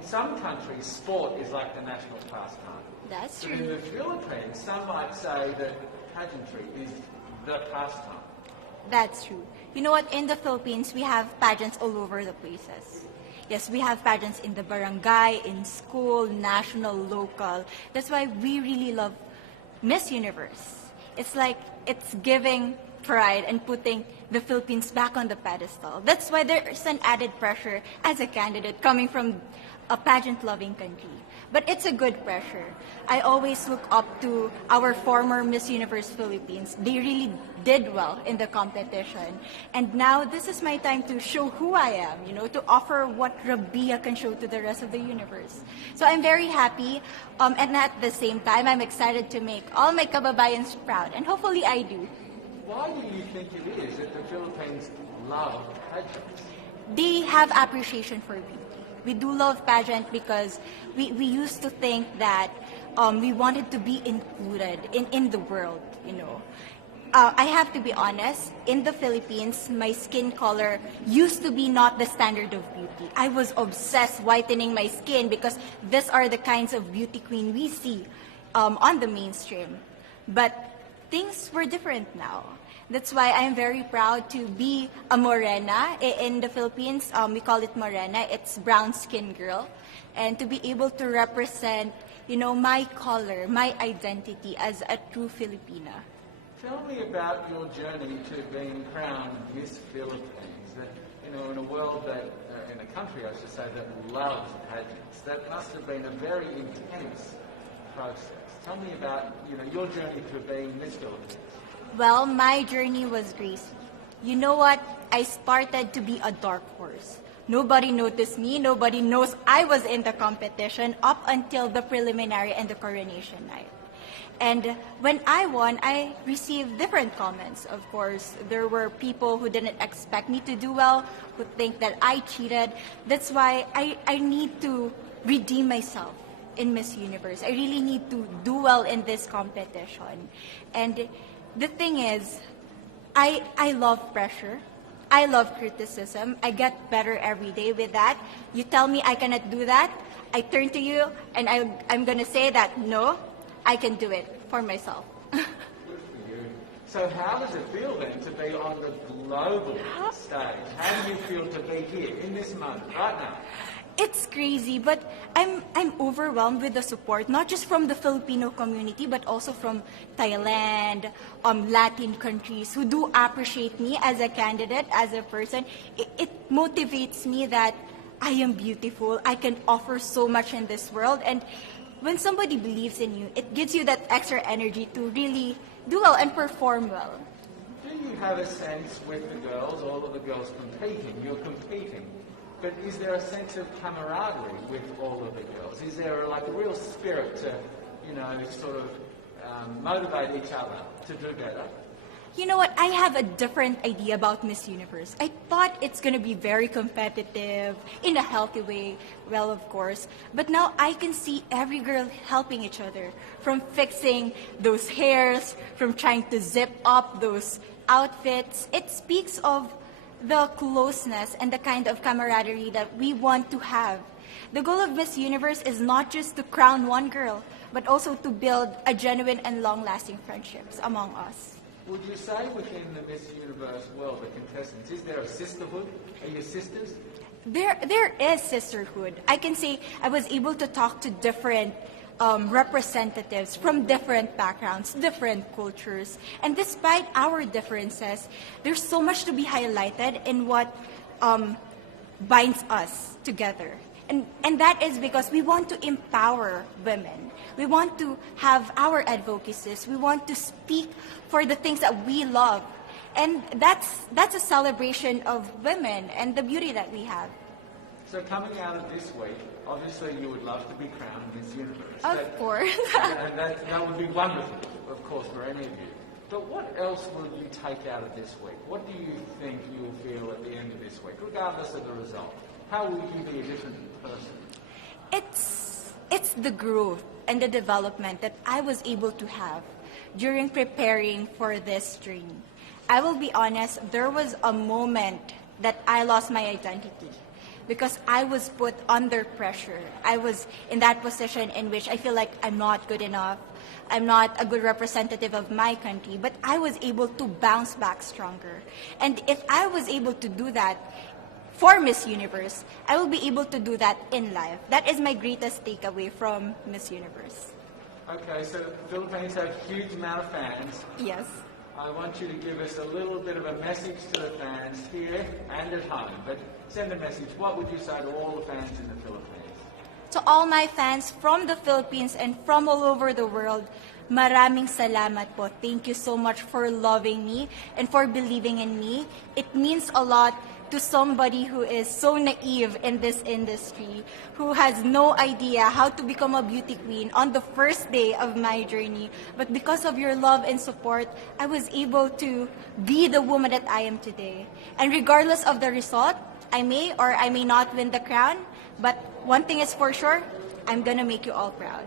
in some countries, sport is like the national pastime. That's But in true. the Philippines, some might say that pageantry is the pastime. That's true. You know what? In the Philippines, we have pageants all over the places. Yes, we have pageants in the barangay, in school, national, local. That's why we really love Miss Universe. It's like it's giving pride and putting the Philippines back on the pedestal. That's why there's an added pressure as a candidate coming from a pageant-loving country. But it's a good pressure. I always look up to our former Miss Universe Philippines. They really did well in the competition. And now this is my time to show who I am, to offer what Rabiya can show to the rest of the universe. So I'm very happy, and at the same time, I'm excited to make all my kababayans proud, and hopefully I do. Why do you think it is that the Philippines love pageants? They have appreciation for beauty. We do love pageant because we used to think that we wanted to be included in the world, I have to be honest, in the Philippines, my skin color used to be not the standard of beauty. I was obsessed whitening my skin because these are the kinds of beauty queen we see on the mainstream. But things were different now. That's why I'm very proud to be a morena. In the Philippines, we call it morena. It's brown skin girl. And to be able to represent, my color, my identity as a true Filipina. Tell me about your journey to being crowned Miss Philippines. That, in a world that, in a country, I should say, that loves pageants, that must have been a very intense process. Tell me about, your journey to being Miss Philippines. Well, my journey was crazy. You know what? I started to be a dark horse. Nobody noticed me. Nobody knows I was in the competition up until the preliminary and the coronation night. And when I won, I received different comments. Of course, there were people who didn't expect me to do well, who think that I cheated. That's why I need to redeem myself in Miss Universe. I really need to do well in this competition. And the thing is, I love pressure. I love criticism. I get better every day with that. You tell me I cannot do that, I turn to you and I'm going to say that, no, I can do it for myself. Good for you. So how does it feel then to be on the global stage? How do you feel to be here in this moment, right now? It's crazy, but I'm overwhelmed with the support, not just from the Filipino community, but also from Thailand, Latin countries who do appreciate me as a candidate, as a person. It motivates me that I am beautiful. I can offer so much in this world. And when somebody believes in you, it gives you that extra energy to really do well and perform well. Do you have a sense with the girls, all of the girls competing, you're competing, but is there a sense of camaraderie with all of the girls? Is there like a real spirit to, sort of motivate each other to do better? You know what? I have a different idea about Miss Universe. I thought it's going to be very competitive, in a healthy way, well, of course. But now I can see every girl helping each other, from fixing those hairs, from trying to zip up those outfits. It speaks of the closeness and the kind of camaraderie that we want to have. The goal of Miss Universe is not just to crown one girl, but also to build a genuine and long-lasting friendships among us. Would you say within the Miss Universe world, the contestants, is there a sisterhood? Are you sisters? There is sisterhood. I can say I was able to talk to different representatives from different backgrounds, different cultures. And despite our differences, there's so much to be highlighted in what binds us together. And that is because we want to empower women. We want to have our advocacies. We want to speak for the things that we love. And that's a celebration of women and the beauty that we have. So coming out of this week, obviously you would love to be crowned Miss Universe. Of course. And that would be wonderful, of course, for any of you. But what else will you take out of this week? What do you think you will feel at the end of this week, regardless of the result? How will you be a different person? It's the growth and the development that I was able to have during preparing for this dream. I will be honest, there was a moment that I lost my identity. because I was put under pressure. I was in that position in which I feel like I'm not good enough. I'm not a good representative of my country, but I was able to bounce back stronger. And if I was able to do that for Miss Universe, I will be able to do that in life. That is my greatest takeaway from Miss Universe. Okay, so the Philippines have a huge amount of fans. Yes. I want you to give us a little bit of a message to the fans here and at home. But send a message. What would you say to all the fans in the Philippines? To all my fans from the Philippines and from all over the world, maraming salamat po. Thank you so much for loving me and for believing in me. It means a lot to somebody who is so naive in this industry, who has no idea how to become a beauty queen on the first day of my journey. But because of your love and support, I was able to be the woman that I am today. And regardless of the result, I may or I may not win the crown, but one thing is for sure, I'm gonna make you all proud.